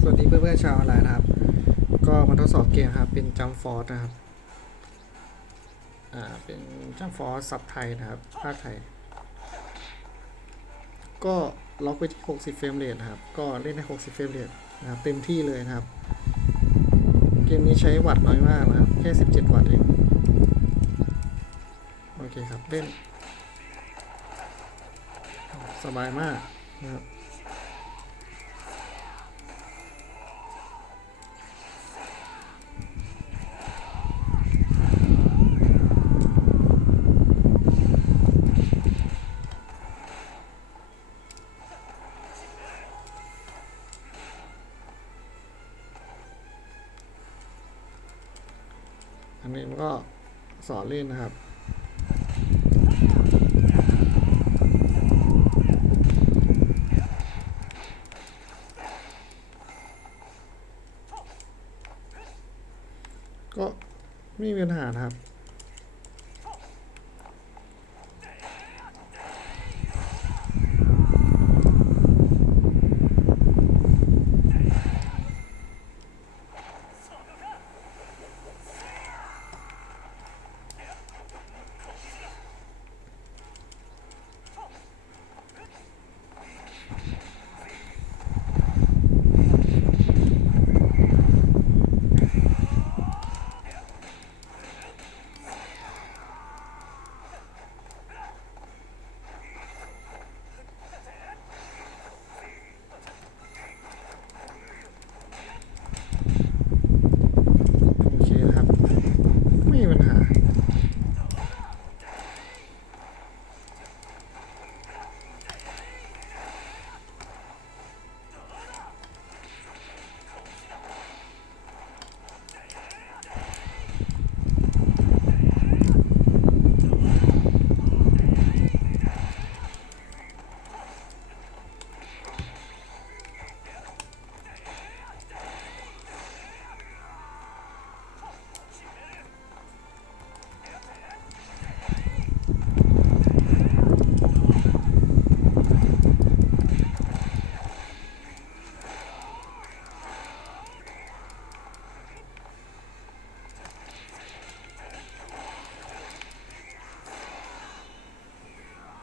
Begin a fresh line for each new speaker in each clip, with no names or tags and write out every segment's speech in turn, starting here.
สวัสดีเพื่อนๆชาวออนไลน์นะครับ ก็มาทดสอบเกมครับ เป็นจัมฟอร์สนะครับ อ่า เป็นจัมฟอร์สซับไทยนะครับภาคไทย ก็ล็อกไปที่ 60 เฟรมเรทนะครับ ก็เล่นใน 60 เฟรมเรทนะครับ เต็มที่เลยนะครับ เกมนี้ใช้วัตต์น้อยมากนะครับ แค่ 17 วัตต์เอง โอเคครับ เล่น สบายมากนะครับ อันนี้มันก็สอนเล่นนะครับก็ไม่มีปัญหาครับ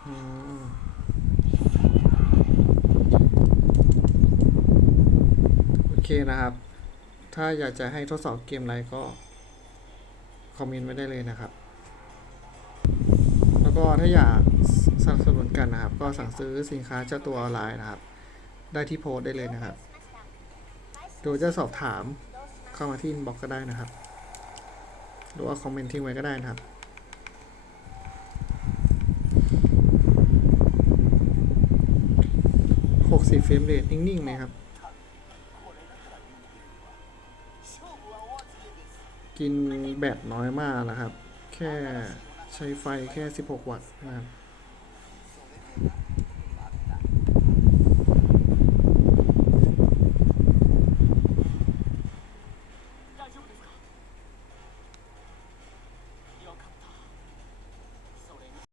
โอเคนะครับ ถ้าอยากจะให้ทดสอบเกมอะไรก็ คอมเมนต์ไว้ได้เลยนะครับ แล้วก็ถ้าอยากสนับสนุนกันนะครับ ก็สั่งซื้อสินค้าเจ้าตัวออนไลน์นะครับ ได้ที่โพสได้เลยนะครับหรือจะสอบถามเข้ามาที่บล็อกก็ได้นะครับ หรือว่าคอมเมนต์ทิ้งไว้ก็ได้นะครับ 60 เฟรมเรทนิ่งๆเลยครับ กินแบตน้อยมากนะครับ แค่ใช้ไฟแค่ 16 วัตต์นะครับ